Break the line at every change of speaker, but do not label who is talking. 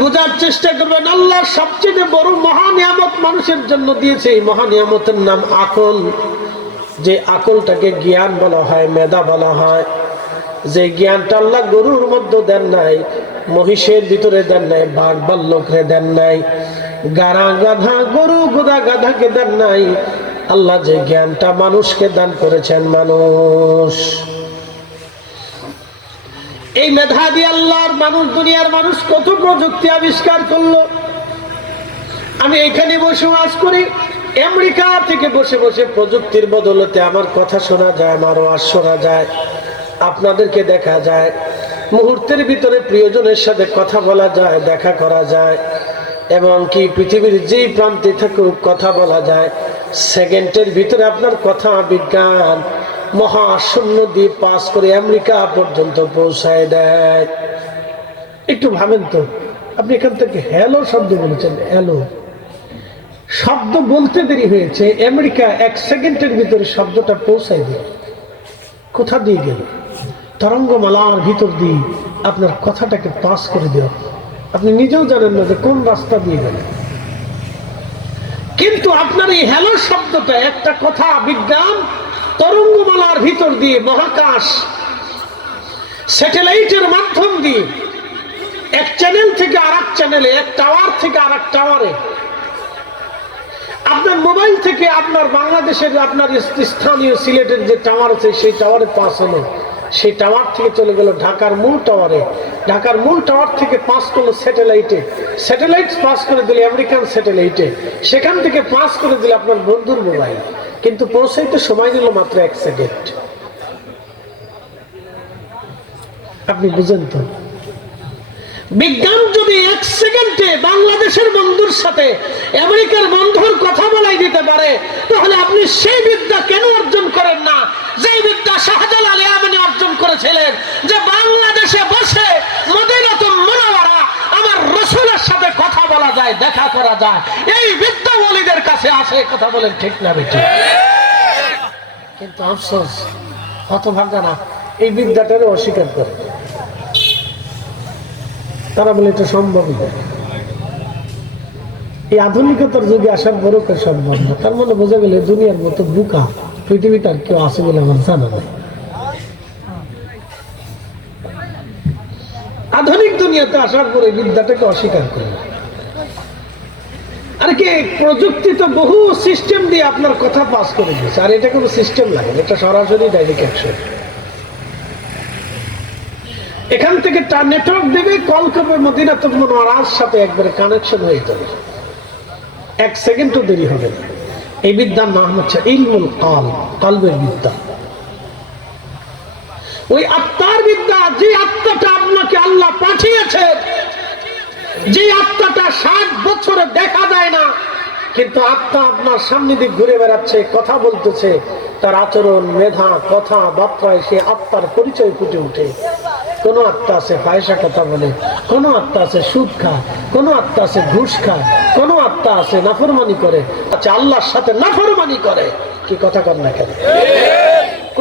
বোঝার চেষ্টা করবেন, আল্লাহ সবচেয়ে বড় মহানিয়ামত মানুষের জন্য দিয়েছে। এই মহানিয়ামতের নাম আকল। যে আকলটাকে জ্ঞান বলা হয়, মেধা বলা হয়, যে জ্ঞানটা আল্লাহ গরুর মধ্যে দেন নাই, মহিষের ভিতরে দেন নাই, বাঘ বাল্যকরে দেন নাই গাড়া গাধা, গরু গোদা গাধাকে দেন নাই, আল্লাহ যে জ্ঞানটা মানুষকে দান করেছেন, মানুষ। এই মেধাবী আল্লাহর মানুষ, দুনিয়ার মানুষ কত প্রযুক্তি আবিষ্কার করল? আমি এখানে বসে ওয়াজ করি, আমেরিকা থেকে বসে বসে প্রযুক্তির বদলতে আমার কথা শোনা যায়, আমার ওয়াজ শোনা যায়, আপনাদেরকে দেখা যায়, মুহূর্তের ভিতরে প্রিয়জনের সাথে কথা বলা যায়, দেখা করা যায় এবং কি পৃথিবীর যেই প্রান্তে থাকুক কথা বলা যায়, সেকেন্ডের ভিতরে আপনার কথা, বিজ্ঞান মহাশূন্য দিয়ে পাস করে আমেরিকা পর্যন্ত পৌঁছায় দেয়। একটু ভাবেন তো, আপনি এখান থেকে হ্যালো শব্দ বলেছেন, হ্যালো। শব্দ বলতে দেরি হয়েছে, আমেরিকা এক সেকেন্ডের ভিতরে শব্দটা পৌঁছায় দিল। কোথা দিয়ে গেল? তরঙ্গমালার ভিতর দিয়ে আপনার কথাটাকে পাস করে দেওয়া আপনি নিজেও জানেন না যে কোন রাস্তা দিয়ে গেলেন কিন্তু আপনার এই হ্যালো শব্দটা একটা কথা, বিজ্ঞান তরঙ্গমালার ভিতর দিয়ে মহাকাশ স্যাটেলাইটের মাধ্যম দিয়ে এক চ্যানেল থেকে আর চ্যানেলে, এক টাওয়ার থেকে আর টাওয়ারে। আপনার মোবাইল থেকে আপনার বাংলাদেশের আপনার স্থানীয় সিলেটের যে টাওয়ার আছে, সেই টাওয়ারে হলো সেই টাওয়ার থেকে চলে গেল ঢাকার মূল টাওয়ারে। ঢাকার মূল টাওয়ার থেকে পাস করল স্যাটেলাইটে। স্যাটেলাইট পাস করে দিলে আমেরিকান স্যাটেলাইটে। সেখান থেকে পাস করে দিলে আপনার বন্ধুর মোবাইল। কিন্তু পৌঁছাইতে সময় নিল মাত্র এক সেকেন্ড আপনি বুঝেন তো? বিজ্ঞান যদি এক সেকেন্ডে বাংলাদেশের বন্ধুর সাথে আমেরিকার বন্ধুর কথা বলাই দিতে পারে, তাহলে আপনি সেই বিদ্যা কেন অর্জন করেন না? যেই বিদ্যা শাহজালাল আমিনী অর্জন করেছিলেন যে বাংলাদেশে বসে মদিনাতুল মুনাওয়ারা আমার রসুলের সাথে কথা বলা যায়, দেখা করা যায়। এই বিদ্যা কাছে আসে কথা বলেন ঠিক না বেটি কিন্তু আফসোস হতভাগ্যারা এই বিদ্যাটারে অস্বীকার করে। তারা বলে, এটা সম্ভবই না। এই আধুনিকতার যুগে আসার বড় সম্ভব না। তার মানে বোঝা গেলে দুনিয়ার মতো বুকা পৃথিবীতে আর কেউ আছে বলে আমার জানা নাই। আধুনিক দুনিয়াতে আসার পরে বিদ্যাটাকে অস্বীকার করে প্রযুক্তি তো বহু সিস্টেম দিয়ে আপনার কথা পাস করে দিয়েছে। আর এটা কোনো সিস্টেম লাগে এটা সরাসরি ডাইরেক্ট অ্যাকশন এখান থেকে তার নেটওয়ার্ক দেবে মদিনা তো সাথে একবারে কানেকশন হয়ে যাবে। এক সেকেন্ডও দেরি হবে না। এই বিদ্যার নাম হচ্ছে ইলমুল কাল, কালবের বিদ্যা। ওই আত্মার বিদ্যা, যে আত্মাটা আপনাকে আল্লাহ পাঠিয়েছে যে আত্মাটা ষাট বছরে দেখা যায় না, কিন্তু আত্মা আপনার সামনে দিক ঘুরে বেড়াচ্ছে, কথা বলতেছে, তার আচরণ, মেধা, কথা, বার্তায় সে আত্মার পরিচয় ফুটে উঠে কোন আত্মা আছে পয়সা কথা বলে, কোন আত্মা আছে সুদ খায়, কোন আত্মা আছে ঘুষ খায়, কোন আত্মা আছে নাফরমানি করে আচ্ছা আল্লাহর সাথে নাফরমানি করে, কি কথা কর না কেন?